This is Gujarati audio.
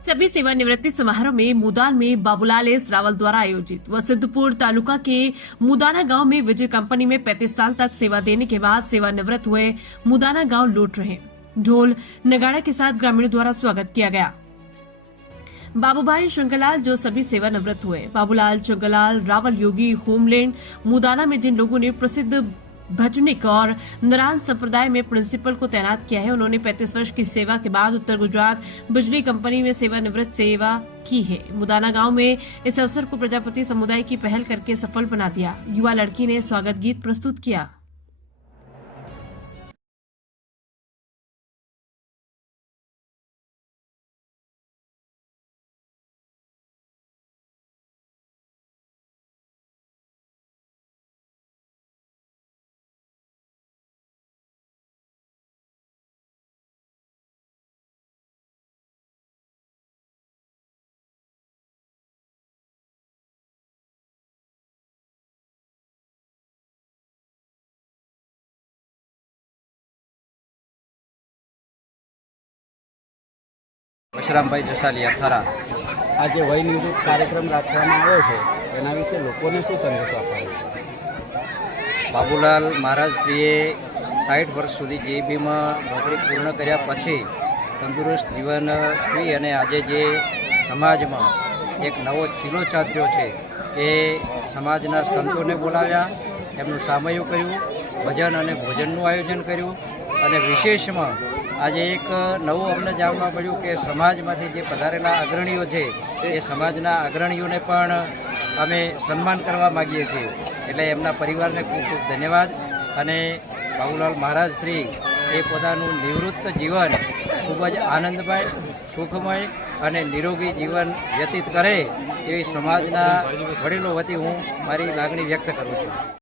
सभी सेवानिवृत्ति समारोह में मुदान में बाबूलाल एस रावल द्वारा आयोजित व सिद्धपुर तालुका के मुदाना गांव में विजय कंपनी में 35 साल तक सेवा देने के बाद सेवानिवृत्त हुए मुदाना गांव लौट रहे। ढोल नगाड़ा के साथ ग्रामीणों द्वारा स्वागत किया गया। बाबूभाई शंकरलाल जो सभी सेवानिवृत्त हुए, बाबूलाल शंकरलाल रावल योगी होमलैंड मुदाना में जिन लोगों ने प्रसिद्ध भजनिक और नारायण संप्रदाय में प्रिंसिपल को तैनात किया है, उन्होंने 35 वर्ष की सेवा के बाद उत्तर गुजरात बिजली कंपनी में सेवानिवृत्त सेवा की है। मुदाना गांव में इस अवसर को प्रजापति समुदाय की पहल करके सफल बना दिया। युवा लड़की ने स्वागत गीत प्रस्तुत किया। પરશુરામભાઈ જસાલિયા થરા। આજે વય નિવૃત્ત કાર્યક્રમ રાખવામાં આવ્યો છે એના વિશે લોકોને શું સંદેશો આપવાનો? બાબુલાલ મહારાજશ્રીએ 60 વર્ષ સુધી જેબીમાં નોકરી પૂર્ણ કર્યા પછી તંદુરસ્ત જીવન જીવી અને આજે જે સમાજમાં એક નવો ચીલો ચાધ્યો છે કે સમાજના સંતોને બોલાવ્યા, એમનું સામયું કર્યું, ભજન અને ભોજનનું આયોજન કર્યું અને વિશેષમાં આજે એક નવું અમને જાણવા મળ્યું કે સમાજમાંથી જે પધારેલા અગ્રણીઓ છે એ સમાજના અગ્રણીઓને પણ અમે સન્માન કરવા માગીએ છીએ। એટલે એમના પરિવારને ખૂબ ખૂબ ધન્યવાદ અને બાબુલાલ મહારાજશ્રી એ પોતાનું નિવૃત્ત જીવન ખૂબ જ આનંદમય, સુખમય અને નિરોગી જીવન વ્યતીત કરે એવી સમાજના વડીલો વતી હું મારી લાગણી વ્યક્ત કરું છું।